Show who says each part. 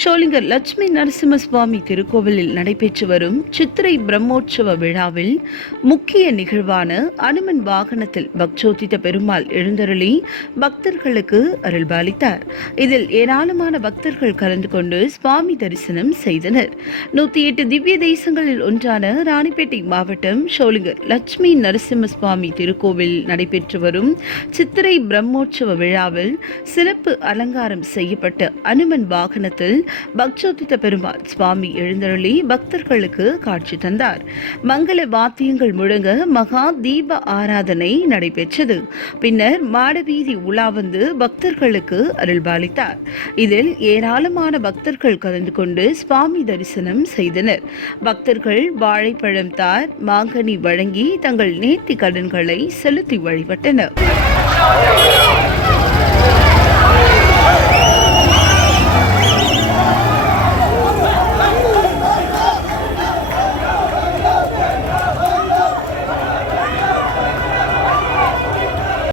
Speaker 1: ஷோலிங்கர் லட்சுமி நரசிம்ம சுவாமி திருக்கோவிலில் நடைபெற்று வரும் சித்திரை பிரம்மோற்சவ விழாவில் முக்கிய நிகழ்வான அனுமன் வாகனத்தில் பக்சோதித்த பெருமாள் எழுந்தருளி பக்தர்களுக்கு அருள்பாலித்தார். இதில் ஏராளமான பக்தர்கள் கலந்து கொண்டு சுவாமி தரிசனம் செய்தனர். நூத்தி எட்டு திவ்ய தேசங்களில் ஒன்றான ராணிப்பேட்டை மாவட்டம் ஷோலிங்கர் லட்சுமி நரசிம்ம சுவாமி திருக்கோவில் நடைபெற்று வரும் சித்திரை பிரம்மோற்சவ விழாவில் சிறப்பு அலங்காரம் செய்யப்பட்ட அனுமன் வாகனத்தில் பக்சோதித்த பெருமாள் சுவாமி எழுந்தருளி பக்தர்களுக்கு காட்சி தந்தார். மங்கள வாத்தியங்கள் முழங்க மகா தீப ஆராதனை நடைபெற்றது. பின்னர் மாடவீதி உலா வந்து பக்தர்களுக்கு அருள்பாலித்தார். இதில் ஏராளமான பக்தர்கள் கலந்து கொண்டு சுவாமி தரிசனம் செய்தனர். பக்தர்கள் வாழைப்பழம் தார் மாங்கனி வழங்கி தங்கள் நேர்த்தி கடன்களை செலுத்தி வழிபட்டனர்.